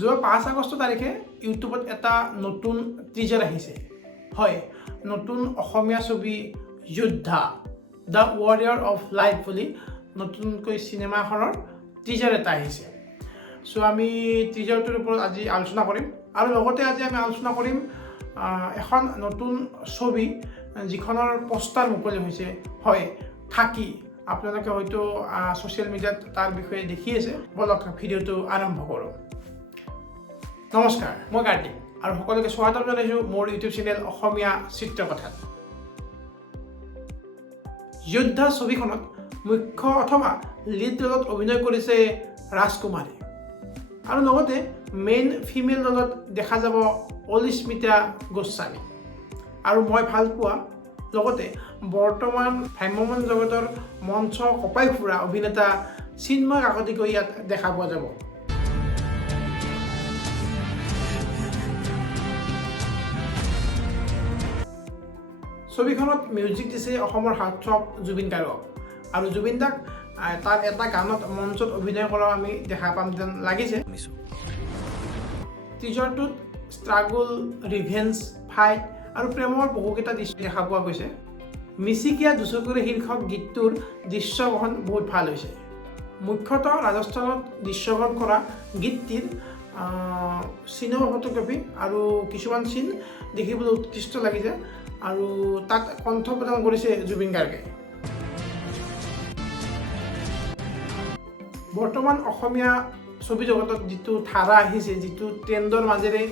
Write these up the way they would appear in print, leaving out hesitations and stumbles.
যোৱা 5 আগষ্ট তাৰিখে ইউটিউবত এটা নতুন টিজাৰ আহিছে হয় নতুন অসমীয়া ছবি যোদ্ধা দ্য ৱাৰিয়ৰ অফ লাইফ বুলি নতুনকৈ চিনেমা এখনৰ টিজাৰ এটা আহিছে সো আমি টিজাৰটোৰ ওপৰত আজি আলোচনা কৰিম আৰু লগতে আজি আমি আলোচনা কৰিম এখন নতুন ছবি যিখনৰ পোষ্টাৰ মুকলি হৈছে হয় থাকি আপোনালোকে হয়তো সোশ্যাল মিডিয়াত তাৰ বিষয়ে দেখি আছে বলক ভিডিঅ'টো আৰম্ভ কৰোঁ নমস্কাৰ মই কাৰ্তিক আৰু সকলোকে স্বাগতম জনাইছোঁ মোৰ ইউটিউব চেনেল অসমীয়া চিত্ৰকথাত যোদ্ধা ছবিখনত মুখ্য অথবা লিড ৰোলত অভিনয় কৰিছে ৰাজকুমাৰী আৰু লগতে মেইন ফিমেল ৰোলত দেখা যাব অলিস্মিতা গোস্বামী আৰু মই ভাল পোৱা লগতে বৰ্তমান ভ্ৰাম্যমাণ জগতৰ মঞ্চ কপাই ফুৰা অভিনেতা চিন্ময় কাকতিকৈ ইয়াত দেখা পোৱা যাব ছবিখনত মিউজিক দিছে অসমৰ হাৰ্টথ্ৰব জুবিন গাৰ্গক আৰু জুবিন দাক তাৰ এটা গানত মঞ্চত অভিনয় কৰা আমি দেখা পাম যেন লাগিছে টিজাৰটোত ষ্ট্ৰাগল ৰিভেঞ্জ ফাইট আৰু প্ৰেমৰ বহুকেইটা দৃশ্য দেখা পোৱা গৈছে মিচিকিয়া দুচকুৰে শীৰ্ষক গীতটোৰ দৃশ্যগ্ৰহণ বহুত ভাল হৈছে মুখ্যতঃ ৰাজস্থানত দৃশ্যগ্ৰহণ কৰা গীতটিৰ চিনেমা ফটোগ্ৰাফী আৰু কিছুমান চিন দেখিবলৈ উৎকৃষ্ট লাগিছে আৰু তাত কণ্ঠ প্ৰদান কৰিছে জুবিন গাৰ্গে বৰ্তমান অসমীয়া ছবি জগতত যিটো ধাৰা আহিছে যিটো ট্ৰেণ্ডৰ মাজেৰে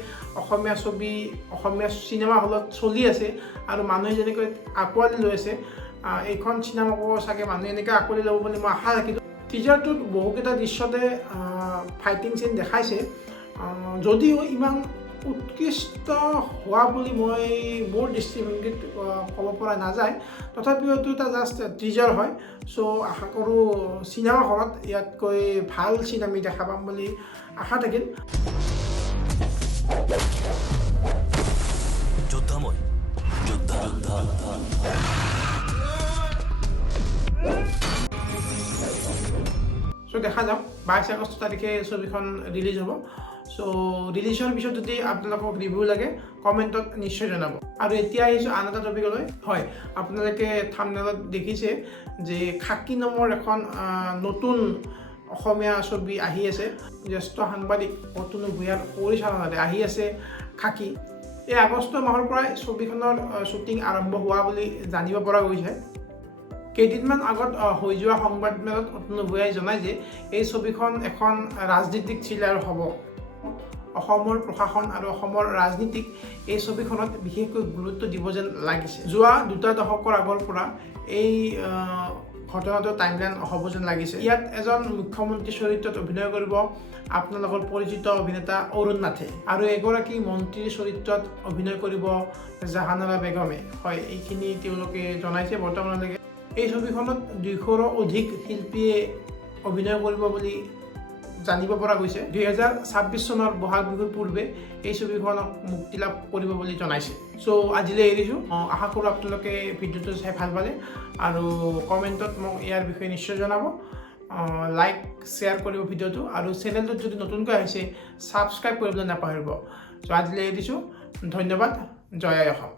অসমীয়া ছবি অসমীয়া চিনেমা হলত চলি আছে আৰু মানুহে যেনেকৈ আঁকোৱালি লৈ আছে এইখন চিনেমাকো চাগে মানুহে এনেকৈ আঁকোৱালি ল'ব বুলি মই আশা ৰাখিছোঁ টিজাৰটোত বহুকেইটা দৃশ্যতে ফাইটিং চিন দেখাইছে যদিও ইমান উৎকৃষ্ট হোৱা বুলি মই মোৰ দৃষ্টিভংগীত ক'ব পৰা নাযায় তথাপিও এইটো এটা জাষ্ট টিজাৰ হয় চ' আশা কৰোঁ চিনেমা হলত ইয়াতকৈ ভাল চিন আমি দেখা পাম বুলি আশা থাকিল চ' দেখা যাওক 22 আগষ্ট তাৰিখে ছবিখন ৰিলিজ হ'ব চ' ৰিলিজৰ পিছত যদি আপোনালোকক ৰিভিউ লাগে কমেণ্টত নিশ্চয় জনাব আৰু এতিয়া আহিছোঁ আন এটা টপিকলৈ হয় আপোনালোকে থাম্বনেইলত দেখিছে যে খাকী নামৰ এখন নতুন অসমীয়া ছবি আহি আছে জ্যেষ্ঠ সাংবাদিক অতনু ভূঞাৰ পৰিচালনাতে আহি আছে খাকী এই আগষ্ট মাহৰ পৰাই ছবিখনৰ শ্বুটিং আৰম্ভ হোৱা বুলি জানিব পৰা গৈছে কেইদিনমান আগত হৈ যোৱা সংবাদমেলত অতনু ভূঞাই জনায় যে এই ছবিখন এখন ৰাজনীতিক থ্ৰিলাৰ হ'ব অসমৰ প্ৰশাসন আৰু অসমৰ ৰাজনীতিক এই ছবিখনত বিশেষকৈ গুৰুত্ব দিব যেন লাগিছে যোৱা 2 দশকৰ আগৰ পৰা এই ঘটনাটো টাইমলাইন হ'ব যেন লাগিছে ইয়াত এজন মুখ্যমন্ত্ৰী চৰিত্ৰত অভিনয় কৰিব আপোনালোকৰ পৰিচিত অভিনেতা অৰুণ নাথে আৰু এগৰাকী মন্ত্ৰীৰ চৰিত্ৰত অভিনয় কৰিব জাহানাৰা বেগমে হয় এইখিনি তেওঁলোকে জনাইছে বৰ্তমানলৈকে এই ছবিখনত 200ৰো অধিক শিল্পীয়ে অভিনয় কৰিব বুলি জানিব পৰা গৈছে 2026 চনৰ বহাগ বিহুৰ পূৰ্বে এই ছবিখনক মুক্তি লাভ কৰিব বুলি জনাইছে চ' আজিলৈ এৰিছোঁ আশা কৰোঁ আপোনালোকে ভিডিঅ'টো চাই ভাল পালে আৰু কমেণ্টত মোক ইয়াৰ বিষয়ে নিশ্চয় জনাব লাইক শ্বেয়াৰ কৰিব ভিডিঅ'টো আৰু চেনেলটোত যদি নতুনকৈ আহিছে ছাবস্ক্ৰাইব কৰিবলৈ নাপাহৰিব চ' আজিলৈ এৰিছোঁ ধন্যবাদ জয় আই অসম